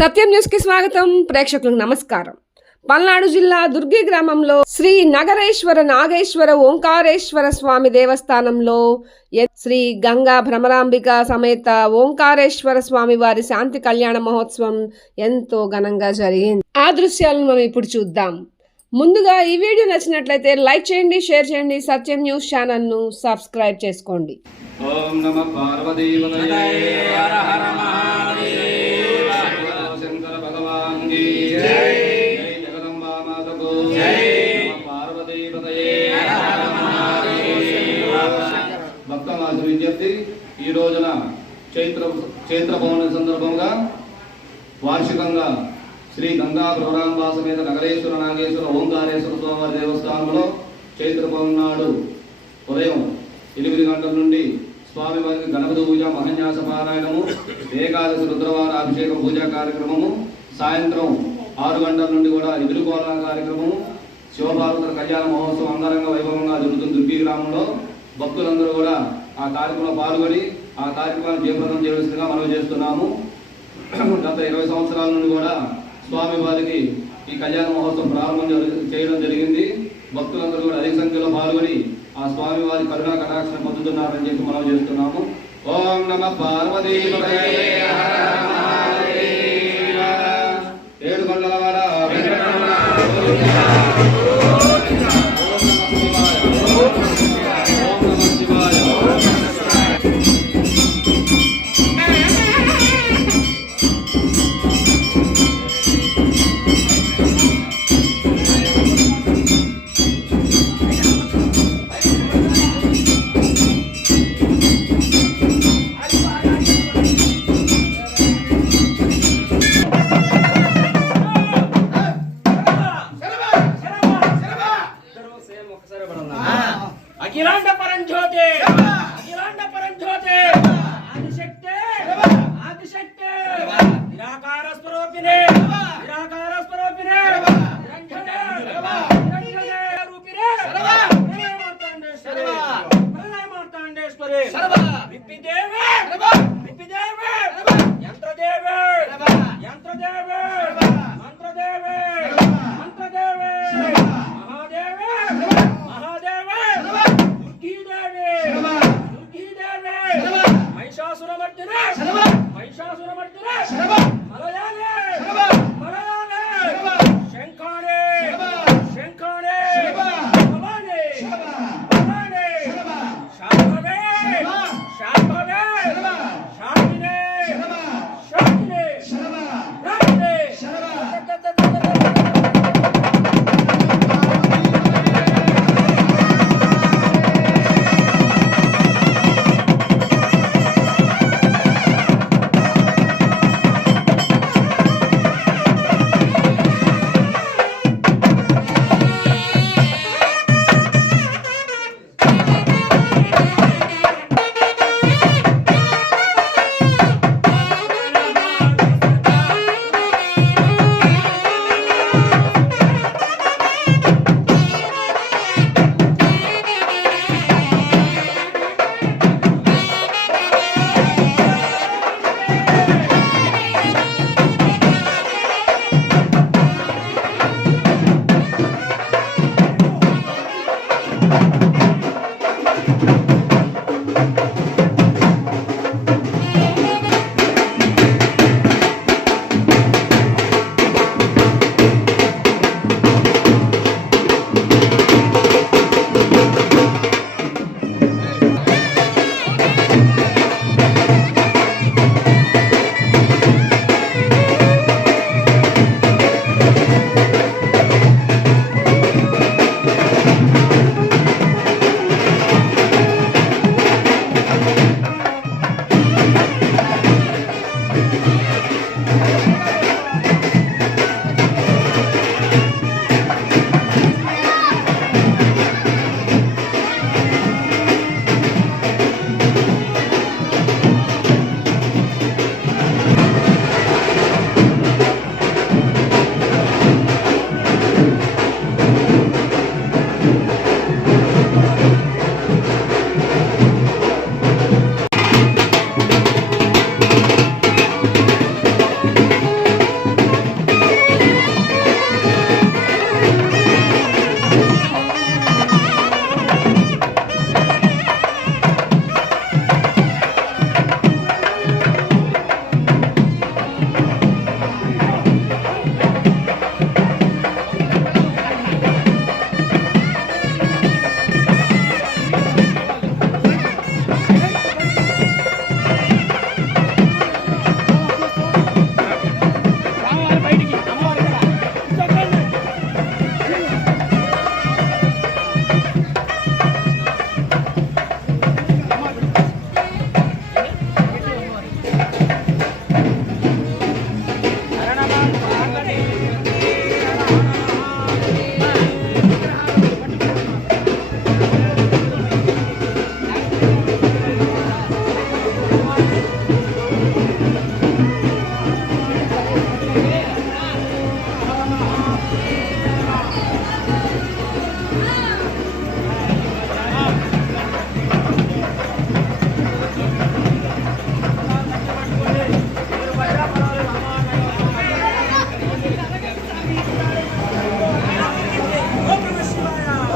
సత్యం news కి స్వాగతం. ప్రేక్షకులకు నమస్కారం. పల్నాడు జిల్లా దుర్గి గ్రామంలో శ్రీ నగరేశ్వర నాగేశ్వర ఓంకారేశ్వర స్వామి దేవస్థానంలో శ్రీ గంగా భ్రమరాంబిక సమేత ఓంకారేశ్వర స్వామి వారి శాంతి కళ్యాణ మహోత్సవం ఎంతో ఘనంగా జరిగింది. ఆ దృశ్యాలను మనం ఇప్పుడు చూద్దాం. ముందుగా ఈ వీడియో నచ్చినట్లయితే లైక్ చేయండి, షేర్ చేయండి. సత్యం న్యూస్ ఛానల్ ను సబ్స్క్రైబ్ చేసుకోండి. ఓం నమః పార్వతీపతయే హర హర మహాదేవ శంకర భగవాన్ కీ జై. జై జగదంబా మాతకు జై. నమః పార్వతీపతయే హర హర మహాదేవ. భక్తమాస విజ్ఞప్తి. ఈ రోజున చైత్ర పౌర్ణమి సందర్భంగా వార్షికంగా శ్రీ గంగా భ్రమరాంబ సమేత నగరేశ్వర నాగేశ్వర ఓంకారేశ్వర స్వామి దేవస్థానంలో చైత్ర పౌర్ణమి నాడు ఉదయం 8 గంటల నుండి స్వామివారికి గణపతి పూజ, మహాన్యాస పారాయణము, ఏకాదశి రుద్రవార అభిషేక పూజా కార్యక్రమము, సాయంత్రం 6 గంటల నుండి కూడా ఎదురుకోవాల కార్యక్రమము, శివపార్వతుల కళ్యాణ మహోత్సవం అంగరంగ వైభవంగా జరుగుతుంది. దుర్గి గ్రామంలో భక్తులందరూ కూడా ఆ కార్యక్రమంలో పాల్గొని ఆ కార్యక్రమాన్ని జయప్రదం చేయవలసిందిగా మనం చేస్తున్నాము. గత 20 సంవత్సరాల నుండి కూడా స్వామివారికి ఈ కళ్యాణ మహోత్సవం ప్రారంభం చేయడం జరిగింది. భక్తులందరూ కూడా అధిక సంఖ్యలో పాల్గొని ఆ స్వామి వారి కరుణా కటాక్షం పొందుతున్నారని చెప్పి మనం చేస్తున్నాము. ఓం నమః పార్వతీపతయే హర హర మహాదేవ. ఏడు కొండల వాడ వెంకటరమణ అఖిలాండ పరంజ్యోతి అఖిలాండ పరంజ్యోతి ఆదిశక్తి ఆదిశక్తి నిరాకార స్వరూపిణి నిరాకార స్వరూపిణి రూపిణి మార్తాండేశ్వరి విప్పిదేవి విప్పిదేవి యంత్రదేవి యంత్రదేవి మంత్రదేవి మంత్రదేవి మహాదేవి మహాదేవి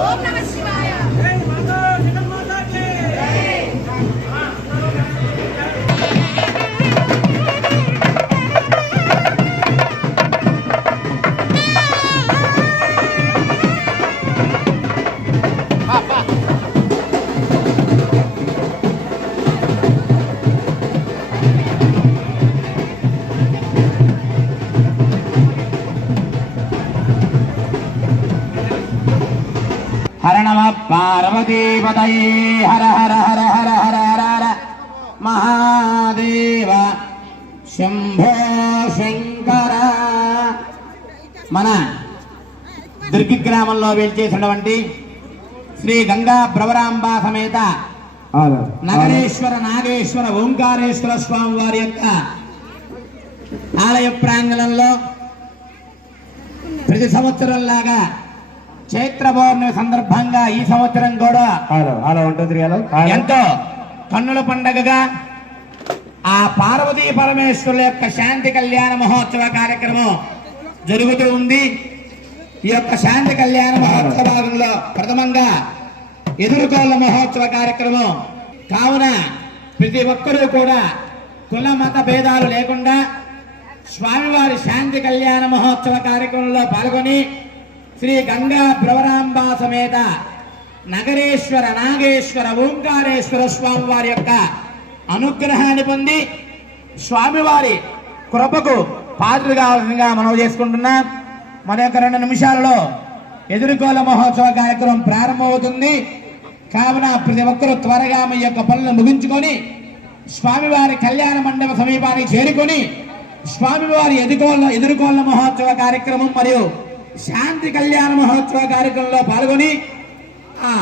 ఓం నమః శివాయ జై మాతా జగన్మాతా కి హర నమ పార్వతీపతయే హర హర హర హర హర హర హర మహాదేవ శంభో శంకర. మన దుర్గి గ్రామంలో వేల్చేసినటువంటి శ్రీ గంగా భ్రమరాంబ సమేత నగరేశ్వర నాగేశ్వర ఓంకారేశ్వర స్వామి వారి యొక్క ఆలయ ప్రాంగణంలో ప్రతి సంవత్సరం లాగా చైత్ర పౌర్ణమి సందర్భంగా ఈ సంవత్సరం కూడా ఎంతో కన్నుల పండగగా ఆ పార్వతీ పరమేశ్వరుల యొక్క శాంతి కళ్యాణ మహోత్సవ కార్యక్రమం జరుగుతూ ఉంది. ఈ యొక్క శాంతి కళ్యాణ మహోత్సవ భాగంలో ప్రథమంగా ఎదుర్కోళ్ల మహోత్సవ కార్యక్రమం కావున ప్రతి ఒక్కరూ కూడా కుల మత భేదాలు లేకుండా స్వామివారి శాంతి కళ్యాణ మహోత్సవ కార్యక్రమంలో పాల్గొని శ్రీ గంగా భ్రమరాంబ సమేత నగరేశ్వర నాగేశ్వర ఓంకారేశ్వర స్వామి వారి యొక్క అనుగ్రహాన్ని పొంది స్వామివారి కృపకు పాత్రలు కావాల్సిందిగా మనం చేసుకుంటున్నాం. మన యొక్క 2 నిమిషాలలో ఎదుర్కోల మహోత్సవ కార్యక్రమం ప్రారంభమవుతుంది. కావున ప్రతి ఒక్కరూ త్వరగా మీ యొక్క పనులను ముగించుకొని స్వామివారి కళ్యాణ మండప సమీపానికి చేరుకొని స్వామివారి ఎదుర్కోళ్ల మహోత్సవ కార్యక్రమం మరియు శాంతి కళ్యాణ మహోత్సవ కార్యక్రమంలో పాల్గొని ఆ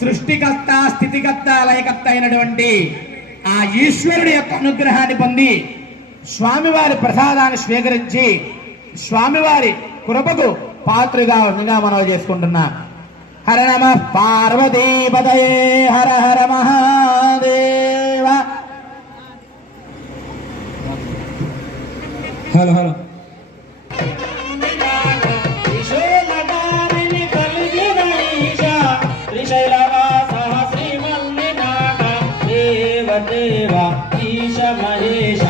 సృష్టికర్త స్థితికర్త లయకర్త అయినటువంటి ఆ ఈశ్వరుడి యొక్క అనుగ్రహాన్ని పొంది స్వామివారి ప్రసాదాన్ని స్వీకరించి స్వామివారి కృపకు పాత్రగా మనం చేసుకుంటున్నాం. హర నమ పార్వతీపతయే హర హర మహాదేవ. హలో హలో దేవ ఈశ మహేశ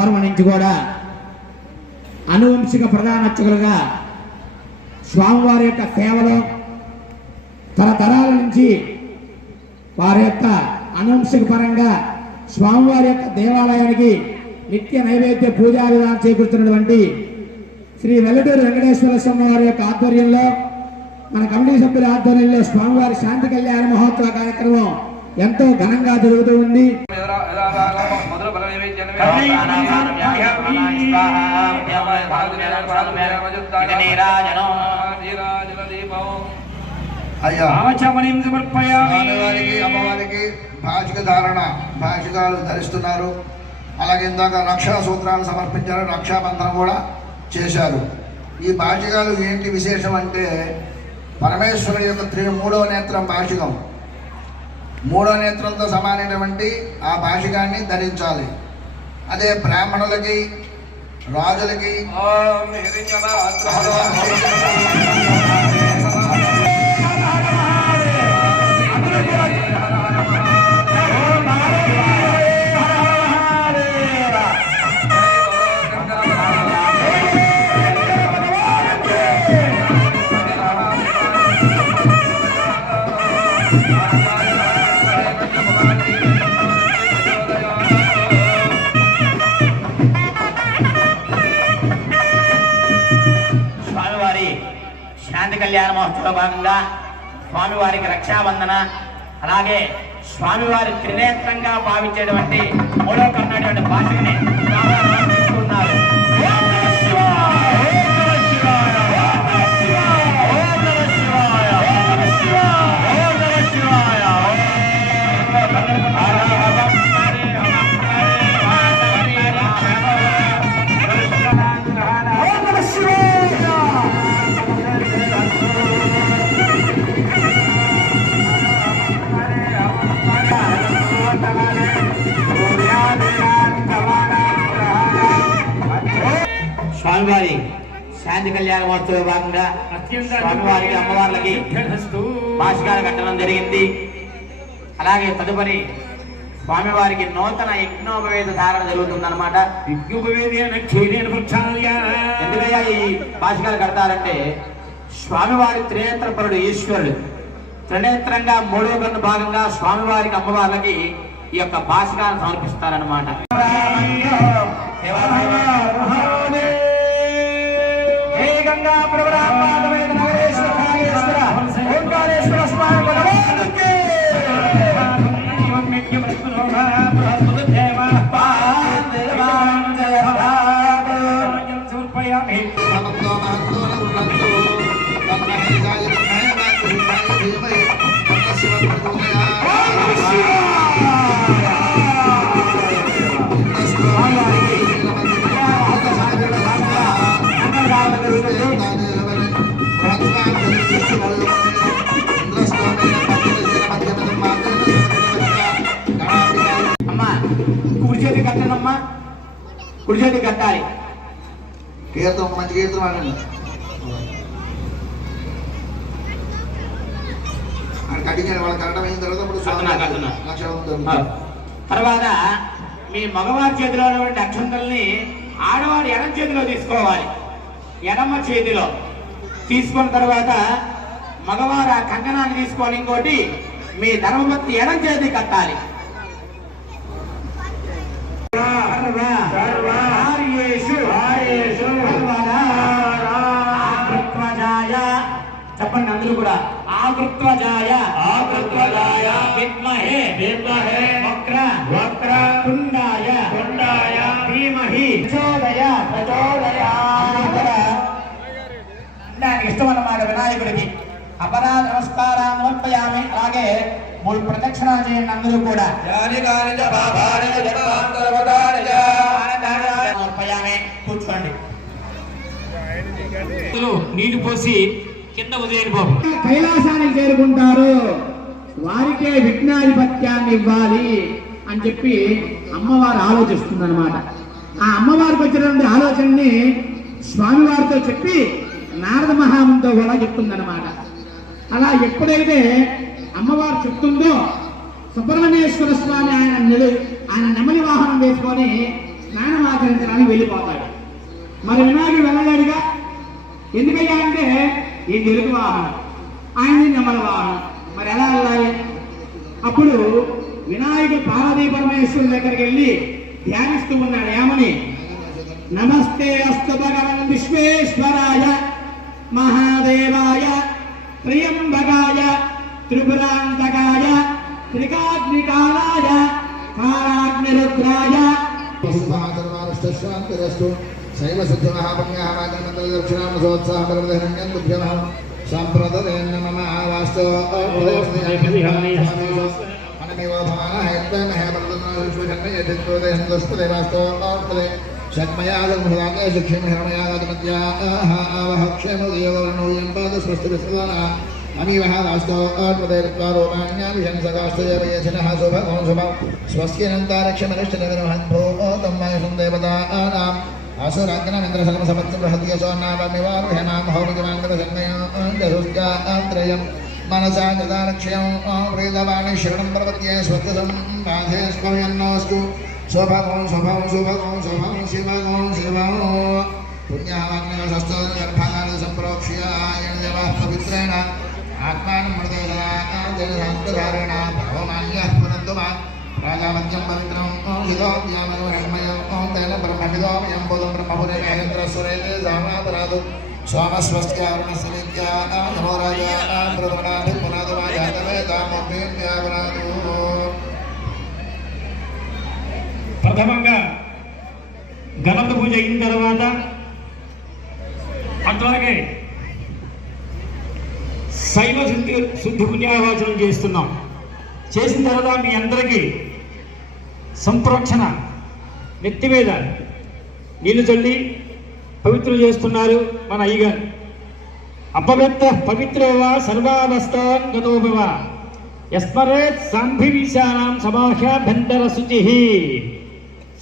పూర్వం నుంచి కూడా అనువంశిక ప్రధాన అర్చకులుగా స్వామివారి యొక్క సేవలో తరతరాల నుంచి వారి యొక్క అనువంశిక పరంగా స్వామివారి యొక్క దేవాలయానికి నిత్య నైవేద్య పూజా విధానం చేకూరుతున్నటువంటి శ్రీ వెల్లటూరు వెంకటేశ్వర స్వామి వారి యొక్క ఆధ్వర్యంలో మన కమిటీ సభ్యుల ఆధ్వర్యంలో స్వామివారి శాంతి కళ్యాణ మహోత్సవ కార్యక్రమం ఎంతో ఘనంగా జరుగుతూ ఉంది. అమ్మవారికి భాషిక ధారణ భాషికాలు ధరిస్తున్నారు. అలాగే ఇందాక రక్షా సూత్రాలు సమర్పించారు, రక్షాబంధనం కూడా చేశారు. ఈ భాషికాలు ఏంటి విశేషం అంటే పరమేశ్వరుడు యొక్క మూడవ నేత్రం భాషికం. మూడో నేత్రంతో సమానమైనటువంటి ఆ భాషికాన్ని ధరించాలి. అదే బ్రాహ్మణులకి రాజులకి స్వామివారి శాంతి కళ్యాణ మహోత్సవ భాగంగా స్వామివారికి రక్షాబంధన, అలాగే స్వామివారి త్రినేత్రంగా భావించేటువంటి మూడో కన్నటువంటి భాషని ఉన్నారు. స్వామివారి శాంతి కళ్యాణ మహోత్సవ భాగంగా స్వామివారికి అమ్మవార్లకి భాషకాలు కట్టడం జరిగింది. అలాగే తదుపరి స్వామివారికి నూతన యజ్ఞోపవేద ధారణ జరుగుతుందన్నమాట. ఎందుకయ్యా ఈ భాషకాలు కడతారంటే స్వామివారి త్రినేత్రపరుడు ఈశ్వరుడు త్రినేత్రంగా మూడో కన్ను భాగంగా స్వామివారికి అమ్మవార్లకి ఈ యొక్క భాషకాలను సమర్పిస్తారన్నమాట. అమ్మా కుడి చేతి కట్టనమ్మా, కుడి చేతి కట్టాలి. కీర్తం మంచి కీర్తం ఆడండి. కట్టించండి. వాళ్ళకి కట్టడం అయిన తర్వాత తర్వాత మీ మగవారి చేతిలో ఉన్నటువంటి అక్షంతల్ని ఆడవారి ఎడమ చేతిలో తీసుకోవాలి. ఎడమ చేతిలో తీసుకున్న తర్వాత మగవారు ఆ కంకణాన్ని తీసుకొని ఇంకోటి మీ ధర్మపత్ని ఎడమ చేతి కట్టాలి. చెప్పండి అందరూ కూడా. ఆకృత్వజాయ ఆకృత్వజాయ విద్మహే విద్మహే వక్ర వక్ర తుండాయ తుండాయ ధీమహి ప్రచోదయ ప్రచోదయాత్. దానికి ఇష్టమన్నమాట వినాయకుడికి. అపరాధ నమస్కారాన్ని సమర్పయామి. అలాగే 3 ప్రదక్షిణాలు చేయండి అందరూ కూడా. సమర్పయామి. కూర్చోండి. నీళ్లు పోసి కింద ఉదయని బాబు కైలాసానికి చేరుకుంటారు, వారికే విఘ్నాధిపత్యాన్ని ఇవ్వాలి అని చెప్పి అమ్మవారు ఆలోచిస్తుందన్నమాట. ఆ అమ్మవారికి వచ్చినటువంటి ఆలోచనని స్వామివారితో చెప్పి నారద మహామునితో కూడా చెప్తుందన్నమాట. అలా ఎప్పుడైతే అమ్మవారు చెప్తుందో సుబ్రహ్మణ్యేశ్వర స్వామి ఆయన నెమలి వాహనం వేసుకొని స్నానం ఆచరించడానికి వెళ్ళిపోతాడు. మరి వినాయకుడు వెళ్ళలేడుగా. ఎందుకయ్యా అంటే ఈ తెలుగు వాహనం, ఆయనది నెమల వాహనం. మరి ఎలా వెళ్ళాలి? అప్పుడు వినాయకుడు పార్వతీ పరమేశ్వరుల దగ్గరికి వెళ్ళి ధ్యానిస్తూ ఉన్నాడు. ఏమని? నమస్తే అస్తు భగవన్ విశ్వేశ్వరాయ మహాదేవాయ త్రియంబకాయ త్రిపురాంతకాయ త్రికాగ్నికాలాయ కాలాగ్నిరుద్రాయ సర్వానుష్ఠాంతిరస్తు శైవ శుద్ధ మహాపుణ్యామాగమంత్ర దక్షిణామసోత్సాహపరమదహరణ్యం తుభ్యమః సంప్రదరేణ మమ ఆవాస్తో మనమేవ భవాన హైత్వమ హేమర్దన విశ్వజన్మ యదిత్వదేహందస్పదేవాస్తో ఆత్మదే షట్మయాగమృతాంగే సుక్షేమహరణయాగమద్యా ఆవహ క్షేమదేవవర్ణోయం పాదస్వస్తివిశ్వదాన అమీవహ రాష్ట్రో ఆత్మదేవత్వారోమాన్యాభిషన్ సదాస్తయవయచనః శుభగో శుభం స్వస్తినంతారక్షమనిష్టనగరమహద్భూతం దేవతానాం అసురగ్నమింద్రసగమసమత్సంహద్యసోన్నావమివారుహనాం హౌమిజమాంగదశంగయం మనసా గదారక్ష్యం ప్రేతవాణి శరణం ప్రపద్యే స్వస్తిసంబాధే స్మయన్నోస్తు శుభగం శుభం శుభగం శుభం శివగం శివం పుణ్యావాగ్నిగర్భాగాలు సంప్రోక్ష్య పవిత్రేణ ఆత్మానం మృదేశాంతధారేణ భవమాన్యాః పునంతు మా రాజావత్యం పవిత్రం శిదోద్యామయం తేన బ్రహ్మవిదోమయం బోధం బ్రహ్మపురే మహేంద్రస్వరేతే సామాపరాదు సోమస్వస్త్యారుణస్వనిత్యా నమో రాజా ప్రదనాభిపునాదు మా జాతవేతామభ్యేమ్యావరాదు. ప్రథమంగా గణపతి పూజ అయిన తర్వాత అట్లాగే శైవ శుద్ధి పుణ్యావాచనం చేస్తున్నాం. చేసిన తర్వాత మీ అందరికీ సంప్రోక్షణ నెత్తి మీద నీళ్లు చల్లి పవిత్రులు చేస్తున్నారు మన అయ్యగారు. అపవిత్ర పవిత్రోవా సర్వావస్థాన్ గతోభవ యస్మరేత్ సాంభివిశానాం సమాహ్యాభ్యంతర శుచి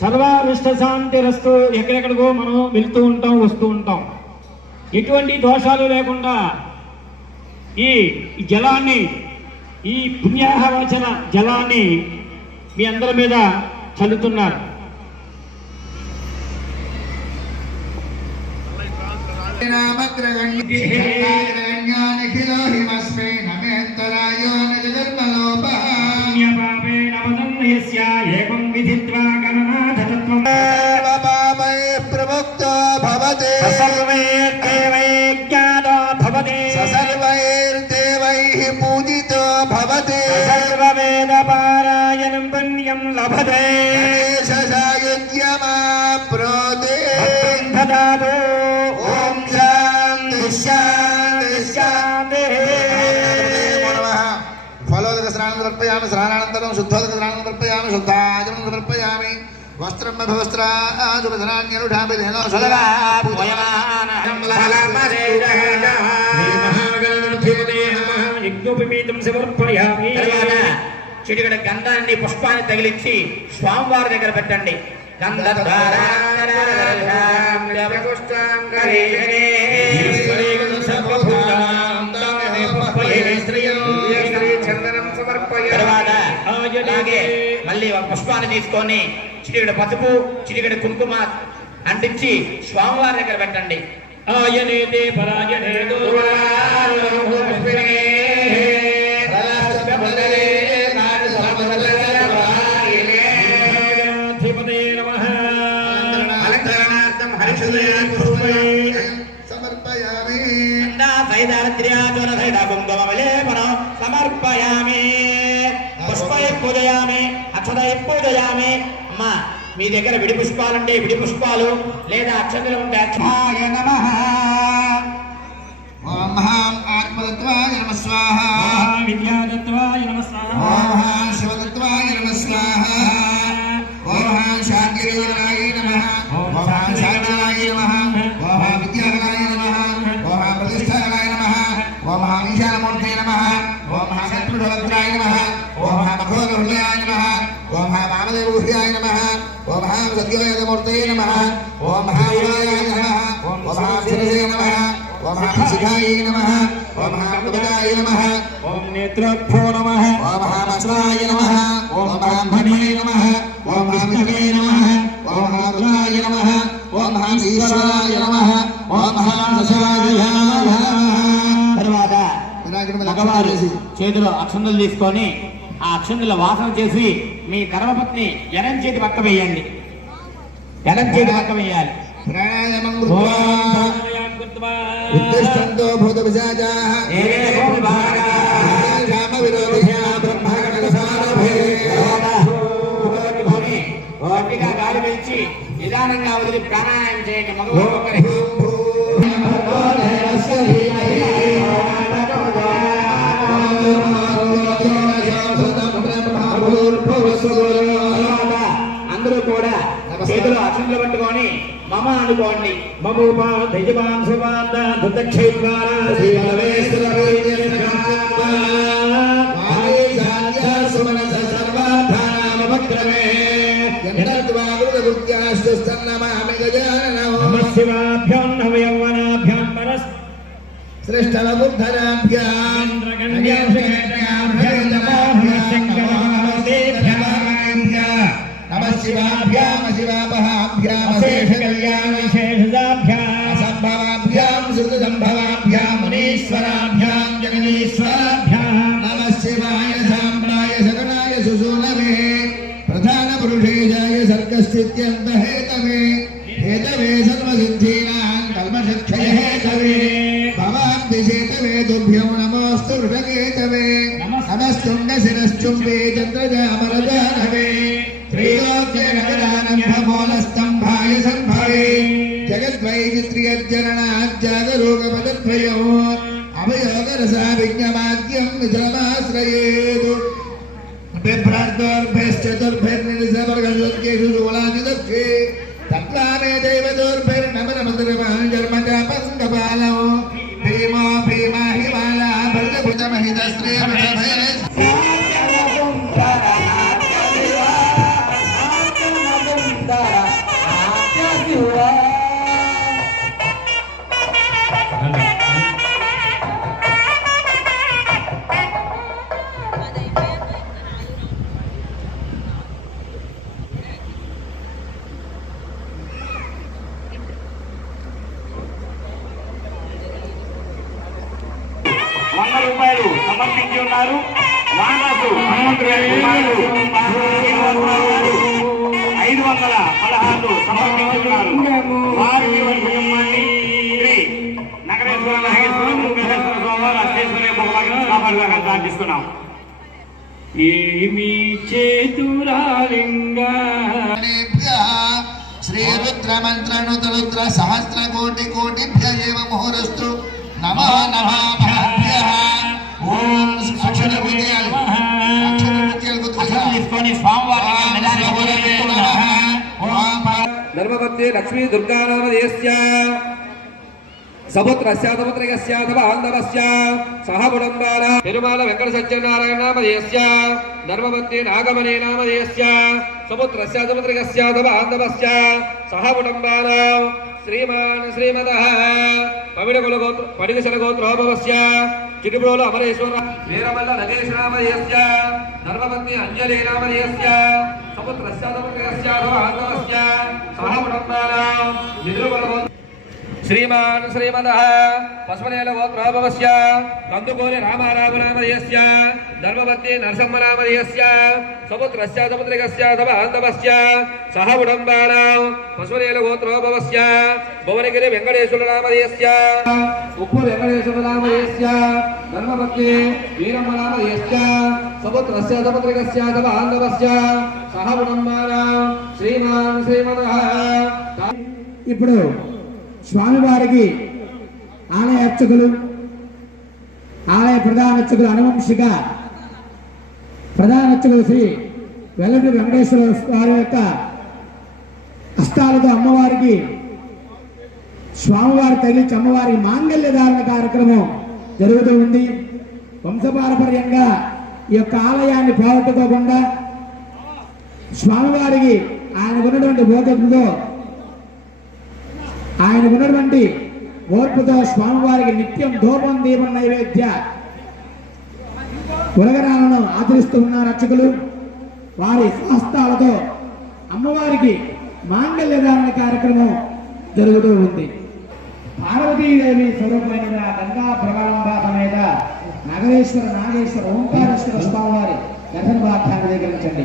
సర్వావిష్ట శాంతిరస్తు. ఎక్కడెక్కడికో మనం వెళ్తూ ఉంటాం, వస్తూ ఉంటాం. ఎటువంటి దోషాలు లేకుండా ఈ జలాన్ని, ఈ పుణ్యాహవచన జలాన్ని మీ అందరి మీద చల్లుతున్నారు. ప్రముక్తో భవతే సర్వైర్దేవైః పూజితో భవతే సర్వవేద పారాయణం పుణ్యం లభతే శశాయుజ్యమాప్రోతే దదాతు. ఓం శాంతి శాంతి శాంతి. ఫలోదక స్నానం సమర్పయామి, స్నానానంతరం శుద్ధోదక స్నానం సమర్పయామి, శుద్ధాచమనం సమర్పయామి. వస్త్రం భవస్త్రాశుభధనాన్యనుఢాపి చిటికడ గంధాన్ని పుష్పాన్ని తగిలించి స్వామివారి దగ్గర పెట్టండి. తర్వాత అలాగే మళ్ళీ ఒక పుష్పాన్ని తీసుకొని చిటికడ పసుపు, చిటికడ కుంకుమ అంటించి స్వామివారి దగ్గర పెట్టండి. ఆయనేతే పరాయణే అలంకరణార్థం సమర్పయామి. సమర్పయామి. పుష్పై పూజయామి, అక్షతై పూజయామి. అమ్మా మీ దగ్గర విడి పుష్పాలుంటే విడి పుష్పాలు, లేదా అక్షతలు ఉంటే అక్షయ నమః. ఓం మహాం ఆత్మతత్వాయ నమః స్వాహ. విద్యాదత్వాయ నమః స్వాహా. ఓం మహాం శివతత్వాయ నమః స్వాహ. ఓం మహాం శాంతిరేవరాయ నమః. ఓం మహాం శాంతరాయ నమః. ఓం మహాం విద్యాకరాయ నమః. ఓం మహాం ప్రతిష్టాకరాయ నమః. ఓం మహాం ఈశానమూర్తయే నమః. ఓం మహాం శత్రుభద్రాయ నమః. ఓం మహాం అఘోరహృదయాయ నమః. ఓం మహాం వామదేవగుహ్యాయ నమః. ఓం మహాం సద్యోయదమూర్తయే నమః. ఓం మహాం ఉదయాయ నమః. ఓం మహాం శిరసే నమః. ఓం మహాం శిఖాయ నమః. ఓం మహాం కృపదాయ నమః. ఓం నేత్రభ్యో నమః. ఓం మహాం అస్రాయ నమః. ఓం మహాం భన్మనే నమః. ఓం మహాం విష్ణవే నమః. ఓం మహాం చేతిలో అక్షంతలు తీసుకొని ఆ అక్షంతల వాసన చేసి మీ ధర్మపత్ని ఎడం చేతి పక్క వేయండి. ఎడం చేతి పక్క వేయాలి. ప్రాణాయామం కృత్వా ఉత్తిష్టంతో భూత పిశాచాః కామ విరోధిషా బ్రహ్మగణసారభే గట్టిగా గాలి పీల్చి నిదానంగా వదిలి ప్రాణాయామం చేయండి. మగవారు అందరూ కూడా చేతులు అక్షంతలు పట్టుకొని మమ అనుకోండి. మమోపా దైజమాన్ సువాద దుదక్షైద్వారా ప్రధాన పురుషేజాయ సర్గస్థిత్యంత హేతవే హేతవే సర్వసిద్ధీనాం కల్మషక్షయ హేతవే భవాంతి చేతవే తుభ్యో నమోస్తు వృషకేతవే నమస్తుంగ శిరశ్చుంబే చంద్రజామరజానవే త్రైలోక్యనగరానంభమూలస్తంభాయ సంభవే జగద్వైచిత్ర్యజ్జరణాజ్జాగరూకపదద్వయో అభయోగరసా విజ్ఞమాద్యం నిజమాశ్రయేదు బిభ్రార్దోర్భైశ్చతుర్భైర్నిరిసవర్గేషు శూలాదిదక్షే తత్వానే దైవదోర్భైర్నమనమధురమాంజర్మజాపంగపాలో భీమో భీమా హిమాలా భర్గభుజమహితశ్రీ రూపాయలు సమర్పించి ఉన్నారు. వానసు హనుమంతుడు కుమారుడు 516 సమర్పించి ఉన్నారు. వారికి కుటుంబాన్ని శ్రీ నగరేశ్వర నాగేశ్వరం వెంకటేశ్వర స్వామి అష్టేశ్వరి భగవాన్ కాపాడుగా ప్రార్థిస్తున్నాం. ఏమి చేతురాలింగా శ్రీరుద్రమంత్రనుతరుద్ర సహస్రకోటి కోటిభ్య ఏవ ముహురస్తు నమో నమఃభ్యః. ఓం అక్షర విద్యాలు తీసుకొని స్వామివారి ధర్మపత్ని లక్ష్మీ దుర్గానామధేయస్య సముద్రస్య సముద్రగస్య బాంధవస్య సహ పుడంబాల తిరుమల వెంకట సత్యనారాయణ నామధేయస్య ధర్మపత్ని నాగమణి నామధేయస్య సముద్రస్య సముద్రగస్య బాంధవస్య సహ పుడంబాల శ్రీమాన్ శ్రీమదః పడిగశల గోత్రోభవస్య చిటిప్రోలు అమరేశ్వర వీరమల్ల నగేశ నామధేయస్య ధర్మపత్ని అంజలి నామధేయస్య సముద్రస్య సముద్రగస్య బాంధవస్య సహ పుడంబాల నిద్రబల శ్రీమాన్ శ్రీమదః పశుపనేల గోత్రోభవస్య కందుకోలి రామారామ నామధేయస్య ధర్మపత్ని నరసమ్మ నామధేయస్య సముద్రస్య సముద్రగస్య బాంధవస్య సహ ఉడంబాల పశుపనేల గోత్రోభవస్య భువనగిరి వెంకటేశ్వర నామధేయస్య ఉప్పు వెంకటేశ్వర నామధేయస్య ధర్మపత్ని వీరమ్మ నామధేయస్య సముద్రస్య సముద్రగస్య బాంధవస్య సహ ఉడంబాల శ్రీమాన్ శ్రీమదః. ఇప్పుడు స్వామివారికి ఆలయ అర్చకులు ఆలయ ప్రధాన అర్చకులు అనువంశిక ప్రధాన అర్చకులు శ్రీ వెల్లడి వెంకటేశ్వర వారి యొక్క హస్తాలతో అమ్మవారికి స్వామివారి తగిలించి అమ్మవారికి మాంగళ్య ధారణ కార్యక్రమం జరుగుతూ ఉంది. వంశపారపర్యంగా ఈ యొక్క ఆలయాన్ని పోగొట్టుకోకుండా స్వామివారికి ఆయనకున్నటువంటి భోగంతో ఆయనకున్నటువంటి ఓర్పుతో స్వామివారికి నిత్యం ధూపం దీపం నైవేద్య ఉలగరాలను ఆచరిస్తూ ఉన్నారు అర్చకులు. వారి హస్తాలతో అమ్మవారికి మాంగళ్య ధారణ కార్యక్రమం జరుగుతూ ఉంది. పార్వతీదేవి స్వరూపమైన గంగా ప్రవాళంబ సమేత నగరేశ్వర నాగేశ్వర ఓంకారేశ్వర స్వామి వారి దర్శన భాగ్యాన్ని దగ్గరించండి.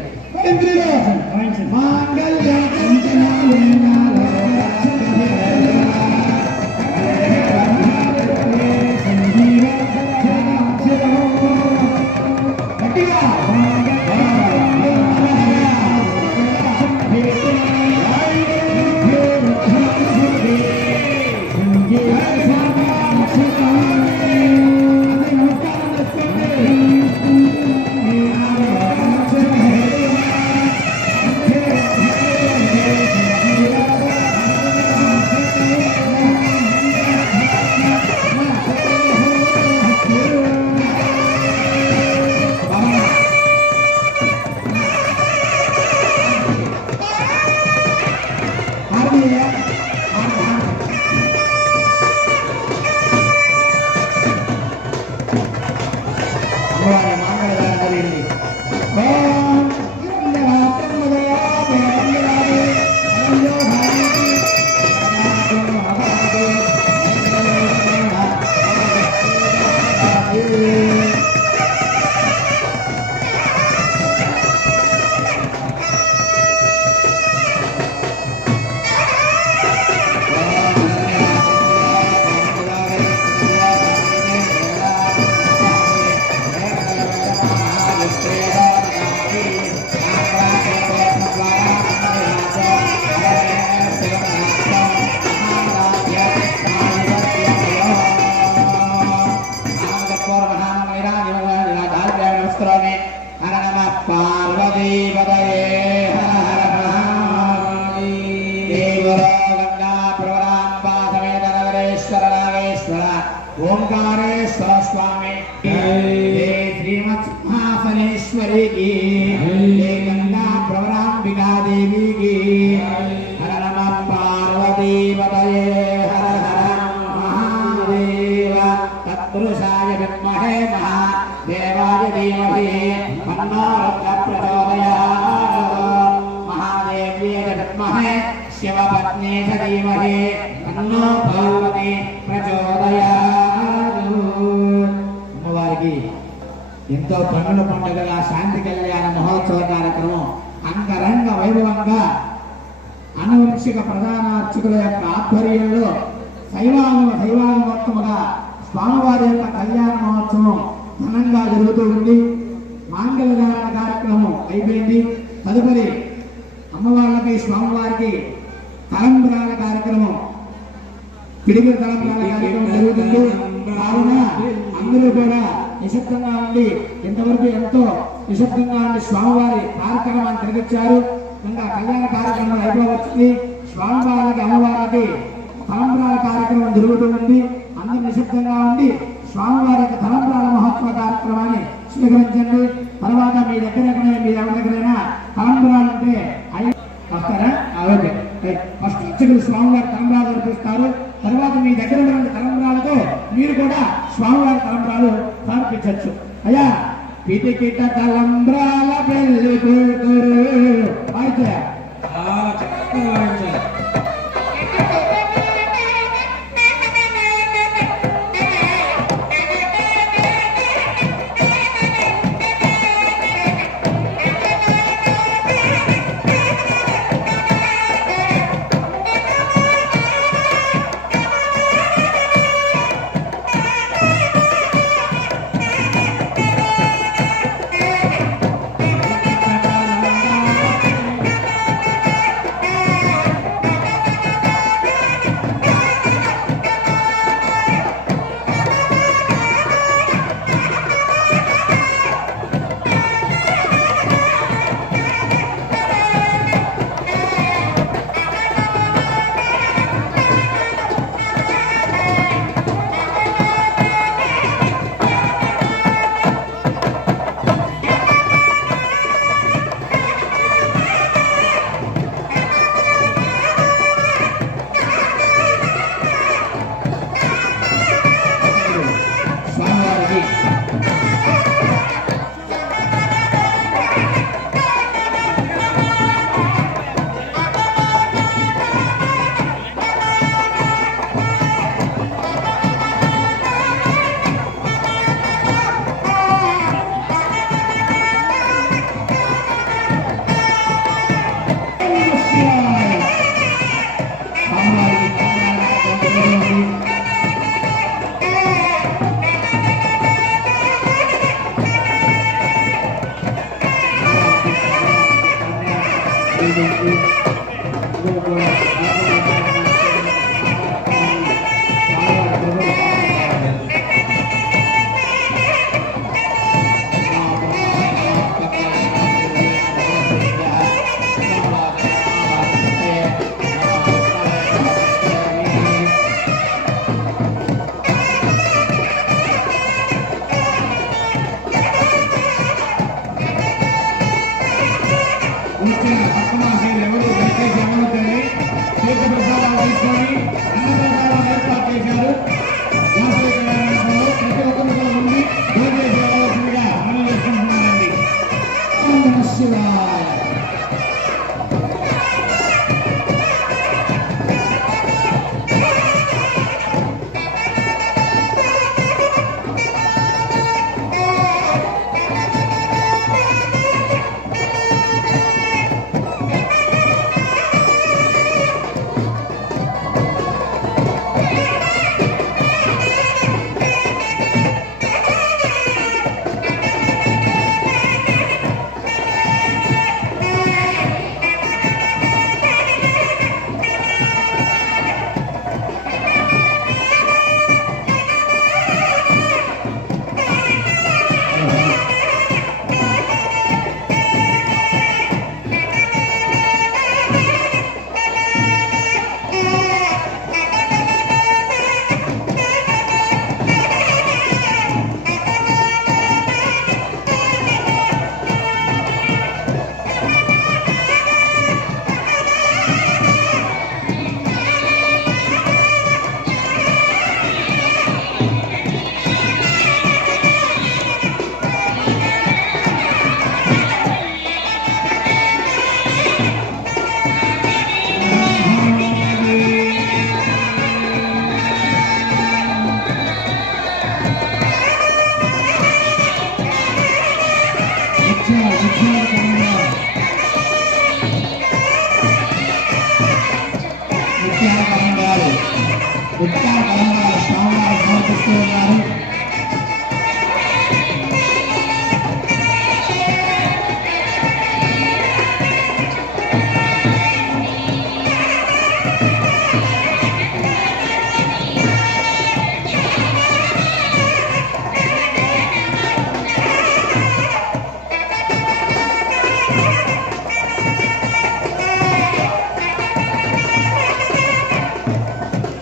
ఓంకారేశ్వర స్వామి శ్రీమత్ సింహాసనేశ్వరి की गंगा प्रवरांबिका देवी की हर नमः पार्वती पतये हर हर महादेव तत्पुरुषाय विद्महे महादेवाय धीमहि तन्नो रुद्रः प्रचोदयात् महादेव्यै विद्महे शिवपत्न्यै धीमहि तन्नो पार्वती प्रचोदयात् అమ్మవారికి ఎంతో కన్నుల పండుగగా శాంతి కళ్యాణ మహోత్సవ కార్యక్రమం అంగరంగ వైభవంగా అనువంశిక ప్రధాన అర్చకుల యొక్క ఆధ్వర్యంలో దైవానుమోత్తముగా స్వామివారి యొక్క కళ్యాణ మహోత్సవం ఘనంగా జరుగుతూ ఉంది. మాంగళ్యధారణ కార్యక్రమం అయిపోయింది. తదుపరి అమ్మవార్లకి స్వామివారికి తలంబ్రాల కార్యక్రమం పిడిగిరి తలంబ్రాల కార్యక్రమం జరుగుతుంది. కావున అందరూ కూడా నిశ్శబ్దంగా ఉండి ఇంతవరకు ఎంతో నిశ్శబ్దంగా ఉండి స్వామివారి కార్యక్రమాన్ని తిరిగిచ్చారు. ఇంకా కళ్యాణ కార్యక్రమం అయిపోవచ్చింది. స్వామివారికి అమ్మవారికి తలంబ్రాల కార్యక్రమం జరుగుతుంది. అందరూ నిశ్శబ్దంగా ఉండి స్వామివారి యొక్క తలంబ్రాల మహోత్సవ కార్యక్రమాన్ని స్వీకరించండి. తర్వాత మీ ఎవరి దగ్గరైనా తలంబ్రాలు ఉంటే వస్తారా? ఓకే, ఫస్ట్ అర్చకులు స్వామివారి తలంబ్రాలు జరిపిస్తారు. తర్వాత మీ దగ్గర ఉన్న తలంబ్రాలతో మీరు కూడా స్వామివారి తలంబ్రాలు సమర్పించవచ్చు. అయ్యా పిటికిట తలంబ్రాల పెళ్లి కూతురు వాయిద్యా అందరూ కూడా స్వామివారు సమర్పిస్తూ ఉన్నారు.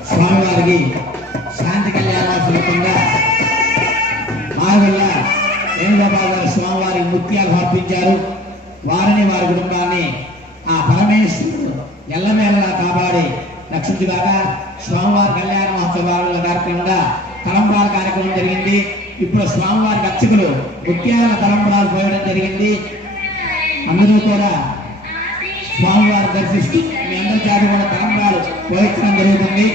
స్వామివారికి శాంతి కళ్యాణోత్సవంగా ఆరుగల్ల వేణుగోపాల్ గారు స్వామివారికి ముత్యాలు సమర్పించారు. వారిని వారి కుటుంబాన్ని ఆ పరమేశ్వరుడు ఎల్లమేళలా కాపాడి రక్షించుగాక. స్వామివారి కళ్యాణ మహోత్సవాల కార్యక్రమంగా తలంబ్రాల కార్యక్రమం జరిగింది. ఇప్పుడు స్వామివారికి అర్చకులు ముత్యాల తలంబ్రాలు పోయడం జరిగింది. అందరూ కూడా స్వామివారి దర్శిస్తూ మీ అందరి చేత కూడా తలంబ్రాలు పోయించడం జరుగుతుంది.